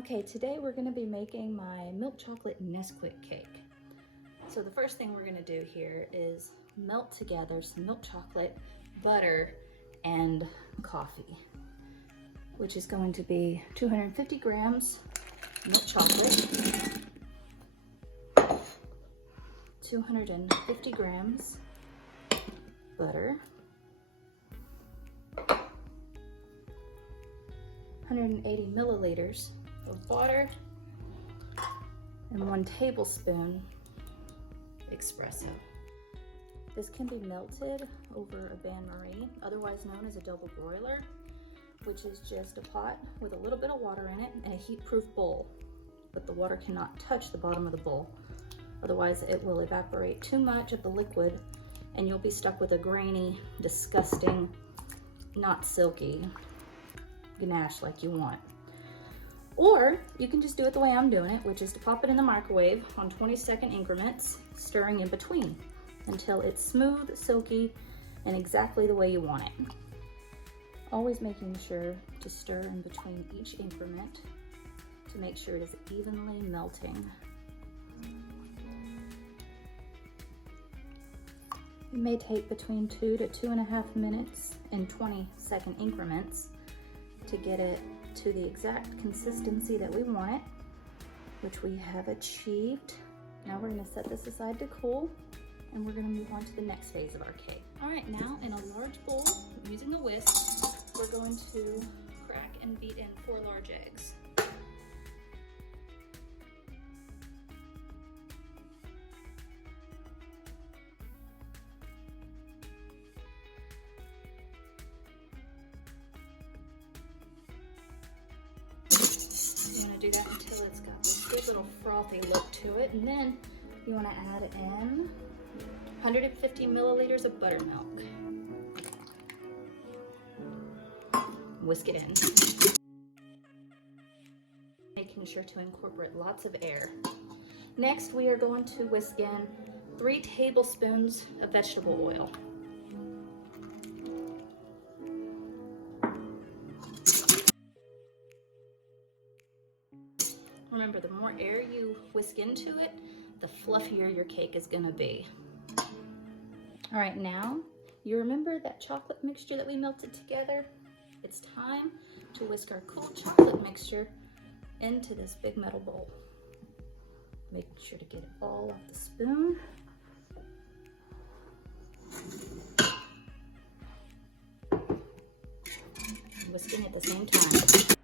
Okay, today we're going to be making my milk chocolate Nesquik cake. So the first thing we're going to do here is melt together some milk chocolate, butter, and coffee, which is going to be 250 grams milk chocolate, 250 grams butter, 180 milliliters of water, and 1 tablespoon espresso. This can be melted over a bain-marie, otherwise known as a double broiler, which is just a pot with a little bit of water in it and a heat-proof bowl. But the water cannot touch the bottom of the bowl, otherwise it will evaporate too much of the liquid and you'll be stuck with a grainy, disgusting, not silky ganache like you want. Or you can just do it the way I'm doing it, which is to pop it in the microwave on 20-second increments, stirring in between until it's smooth, silky, and exactly the way you want it. Always making sure to stir in between each increment to make sure it is evenly melting. It may take between 2 to 2.5 minutes in 20-second increments to get it to the exact consistency that we want it, which we have achieved. Now we're going to set this aside to cool, and we're going to move on to the next phase of our cake. All right, now in a large bowl, using the whisk, we're going to crack and beat in 4 large eggs. You want to do that until it's got this good little frothy look to it, and then you want to add in 150 milliliters of buttermilk. Whisk it in, making sure to incorporate lots of air. Next, we are going to whisk in 3 tablespoons of vegetable oil. Remember, the more air you whisk into it, the fluffier your cake is going to be. All right, now you remember that chocolate mixture that we melted together? It's time to whisk our cool chocolate mixture into this big metal bowl. Making sure to get it all off the spoon. And whisking at the same time.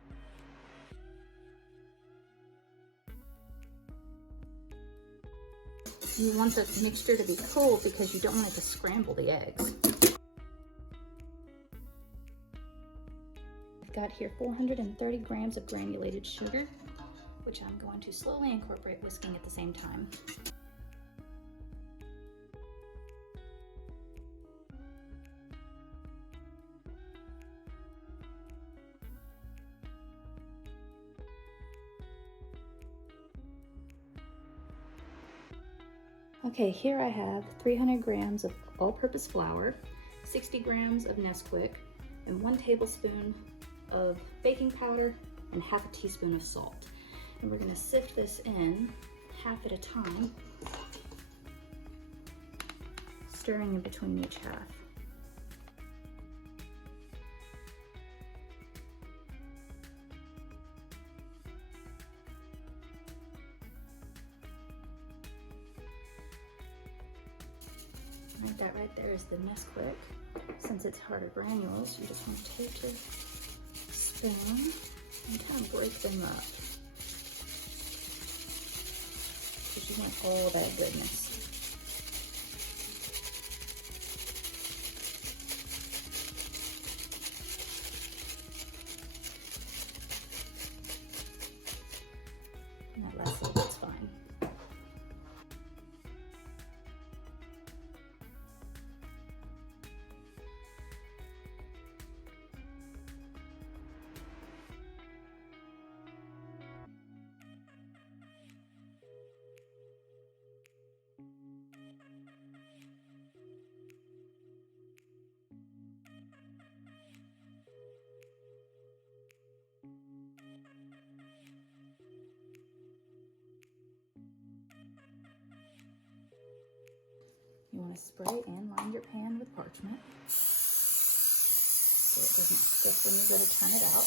You want the mixture to be cool because you don't want it to scramble the eggs. I've got here 430 grams of granulated sugar, which I'm going to slowly incorporate, whisking at the same time. Okay, here I have 300 grams of all-purpose flour, 60 grams of Nesquik, and 1 tablespoon of baking powder, and half a teaspoon of salt. And we're going to sift this in half at a time, stirring in between each half. Like that right there is the Nesquik. Since it's harder granules, you just want to take your spoon and kind of break them up, because you want all that goodness. And that last little bit's fine. to spray and line your pan with parchment so it doesn't stick when you go to turn it out.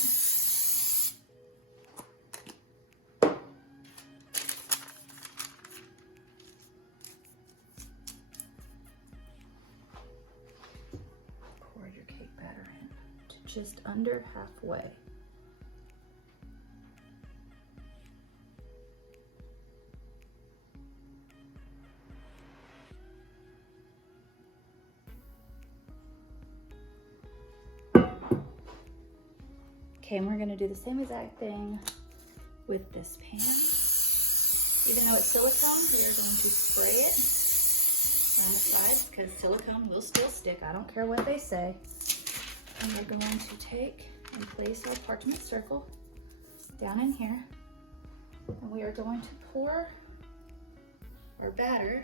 Pour your cake batter in to just under halfway. Okay, and we're going to do the same exact thing with this pan. Even though it's silicone, we are going to spray it on the sides because silicone will still stick. I don't care what they say. And we're going to take and place our parchment circle down in here. And we are going to pour our batter.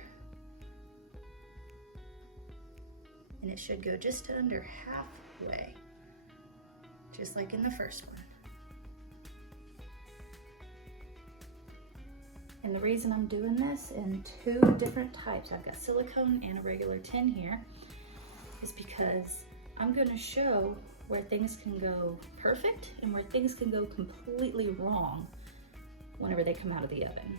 And it should go just under halfway, just like in the first one. And the reason I'm doing this in two different types, I've got silicone and a regular tin here, is because I'm gonna show where things can go perfect and where things can go completely wrong whenever they come out of the oven.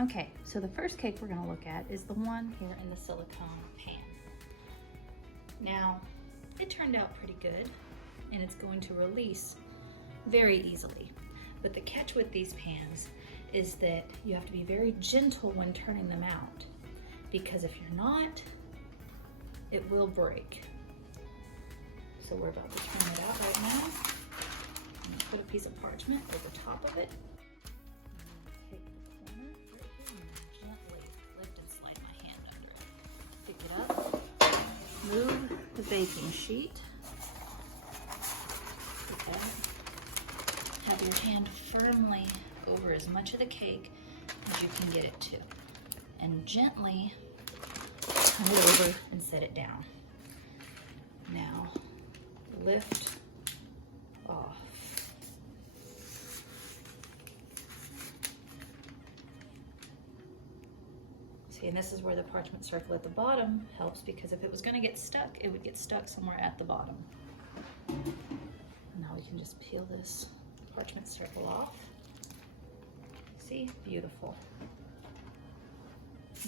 Okay, so the first cake we're gonna look at is the one here in the silicone pan. Now, it turned out pretty good, and it's going to release very easily. But the catch with these pans is that you have to be very gentle when turning them out, because if you're not, it will break. So we're about to turn it out right now. I'm gonna put a piece of parchment over top of it. Take the corner right here and gently lift and slide my hand under it. Pick it up. Move the baking sheet. Okay. Have your hand firmly over as much of the cake as you can get it to. And gently turn it over and set it down. Now, lift off. See, and this is where the parchment circle at the bottom helps, because if it was gonna get stuck, it would get stuck somewhere at the bottom. Now we can just peel this parchment circle off. See, beautiful.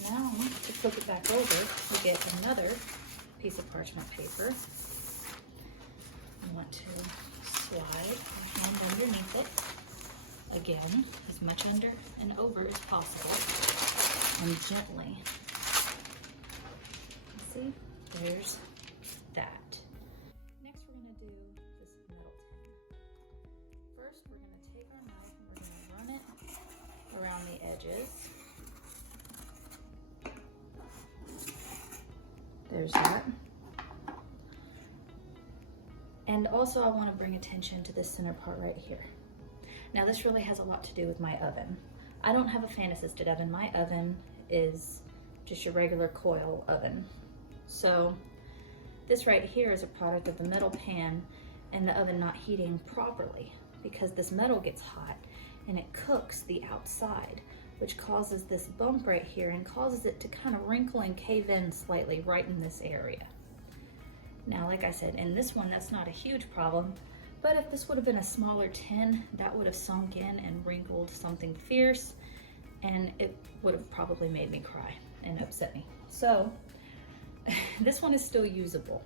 Now, to flip it back over, we get another piece of parchment paper. I want to slide my hand underneath it. Again, as much under and over as possible. And gently. See, there's that. Next we're going to do this metal tin. First we're going to take our knife and we're going to run it around the edges. There's that. And also I want to bring attention to this center part right here. Now this really has a lot to do with my oven. I don't have a fan assisted oven. My oven is just your regular coil oven. So this right here is a product of the metal pan and the oven not heating properly, because this metal gets hot and it cooks the outside, which causes this bump right here and causes it to kind of wrinkle and cave in slightly right in this area. Now, like I said, in this one, that's not a huge problem, but if this would have been a smaller tin, that would have sunk in and wrinkled something fierce, and it would have probably made me cry and upset me. So, this one is still usable.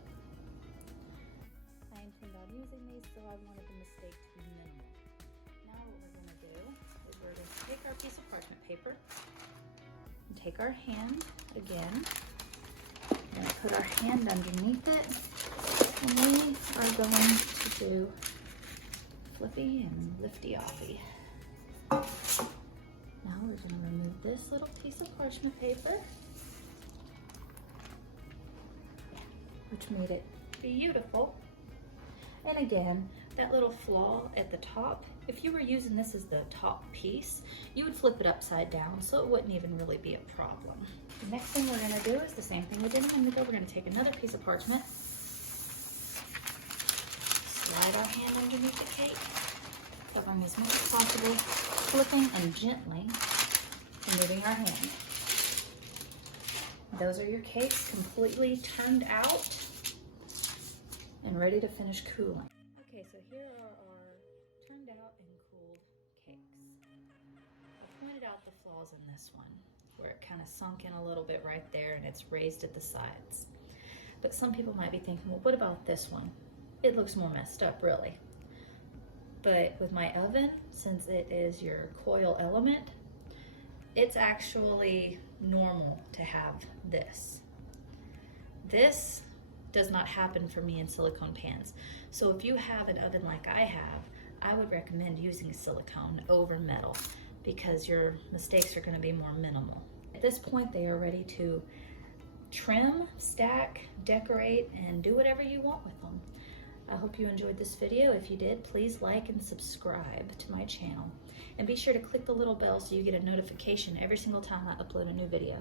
I intend on using these, so I wanted the mistake to be minimal. Now what we're going to do is we're going to take our piece of parchment paper and take our hand again and put our hand underneath it, and we are going to do flippy and lifty-offy. Now we're going to remove this little piece of parchment paper, which made it beautiful. And again, that little flaw at the top, if you were using this as the top piece, you would flip it upside down, so it wouldn't even really be a problem. The next thing we're going to do is the same thing we did a minute ago. We're going to take another piece of parchment, slide our hand underneath the cake, covering as much as possible, flipping and gently moving our hand. Those are your cakes completely turned out and ready to finish cooling. Okay, so here are our turned out and cooled cakes. I pointed out the flaws in this one, where it kind of sunk in a little bit right there and it's raised at the sides. But some people might be thinking, well, what about this one? It looks more messed up, really. But with my oven, since it is your coil element, it's actually normal to have this. This does not happen for me in silicone pans. So if you have an oven like I have, I would recommend using silicone over metal because your mistakes are going to be more minimal. At this point, they are ready to trim, stack, decorate, and do whatever you want with them. I hope you enjoyed this video. If you did, please like and subscribe to my channel. And be sure to click the little bell so you get a notification every single time I upload a new video.